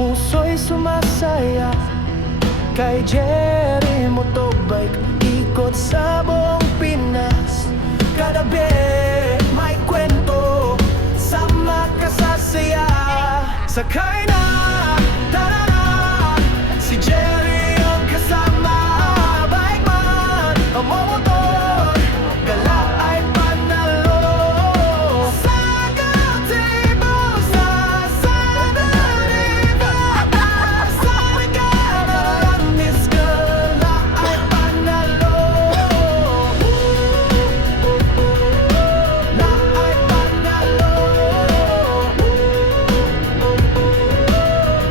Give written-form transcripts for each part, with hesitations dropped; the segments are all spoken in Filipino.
puso'y sumasaya. Kay Jerry Motobike, ikot sa buong Pinas. Kadabi, may kwento, sama ka sa saya. Sakay na, tara na, si Jerry ang kasama. Bike man, ang motor, gala ay panalo. Sa gazebo, sa River, sa Nagana, Miss Gala ay panalo. La ay panalo.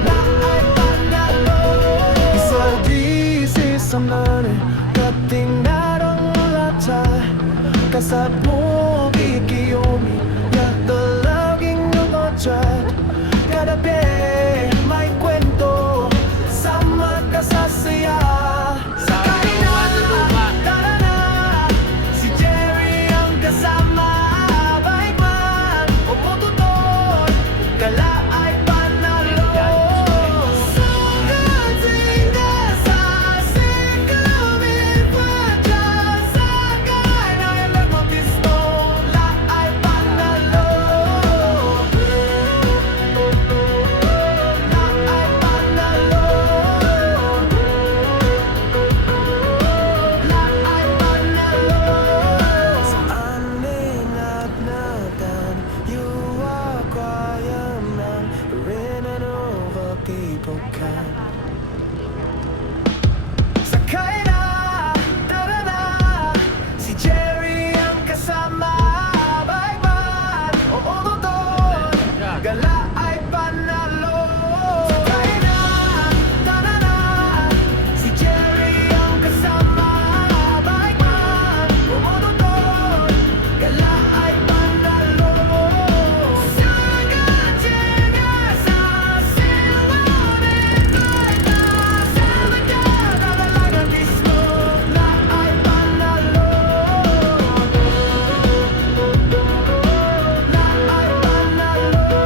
La ay panalo. Isaldisi sa mani, kating narang lata. Kasabong ikiyomi, yakdalaging ng otrat. Kadabi, may kwento, sama ka sa saya. Sakay na, tara na, si Jerry ang kasama. Bike man o motor, gala ay panalo. Sa katinga, sa sikamin pa dyan. Sakay na ilang mag-pistol, la ay panalo. La ay panalo. La ay panalo. Sa aning agnagan, you are quiet man, rin and over people can. Sakay na, tara na, si Jerry ang kasama. Bike man o motor, gala ay panalo. Sakay na, tara na, si Jerry ang kasama. Bike man o motor, gala ay panalo. Sa katinga, sa silamin pa dyan. Sa Nagana, mismo, la ay panalo. La ay panalo.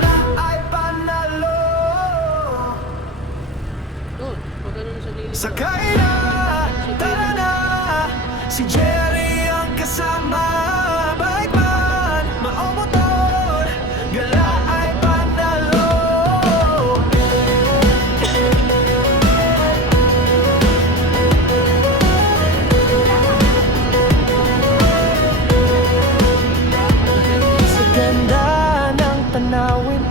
La ay panalo. Sakay na, tara na, si Jerry ang kasama. Bike man, motor, gala ay panalo. Sa ganda ng tanawin,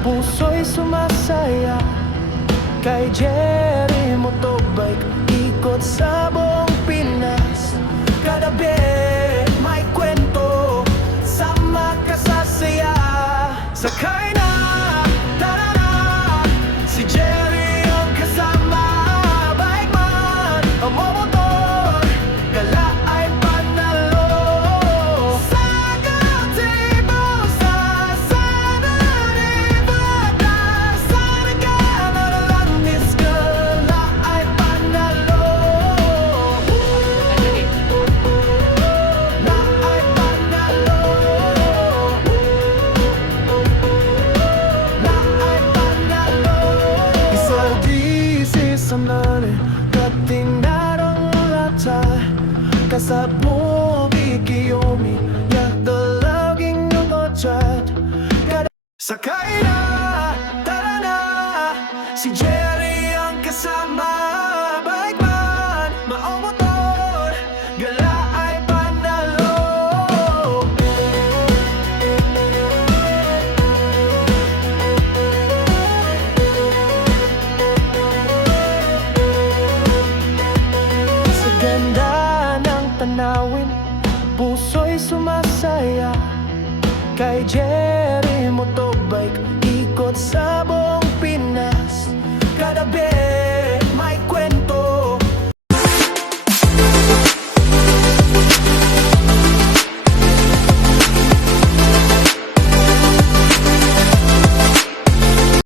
puso'y sumasaya. Kay Jerry Motobike, ikot sa buong Pinas. Kadabi, may kwento, sama ka sa saya. Sakay na, tara na, si Jerry ang kasama. Bike man o motor, gala ay panalo. Sa gazebo, sa River, sa Nagana, Miss Gala ay panalo. La ay panalo. La ay panalo. Isaldisi sa mani, kating narang lata. Kasabong ikiyomi, yakdalaging ng otrat. Sakay na, tara na, si Jerry ang kasama. Bike man, o motor, gala ay panalo. Sa ganda ng tanawin, puso'y sumasaya. Kay Jerry Motobike, ikot sa buong